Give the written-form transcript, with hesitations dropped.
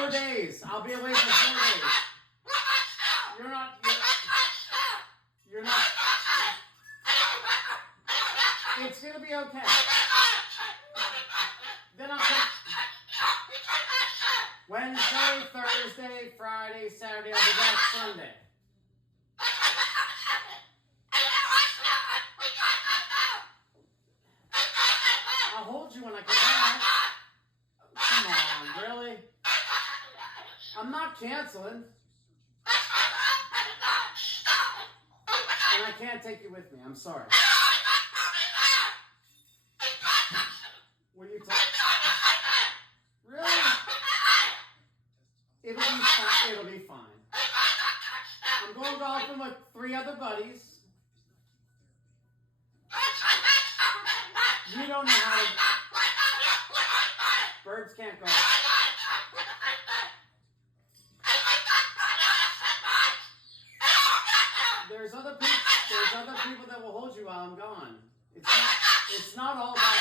4 days. I'll be away for 4 days. You're not. It's gonna be okay. Then I'll come Wednesday, Thursday, Friday, Saturday. I'll be back Sunday. I'll hold you when I come back. Come on, really? I'm not canceling. And I can't take you with me. I'm sorry. What are you talking? Really? It'll be fine. It'll be fine. I'm going golfing with 3 other buddies. You don't know how to... Birds can't go. There's other people that will hold you while I'm gone. It's not all about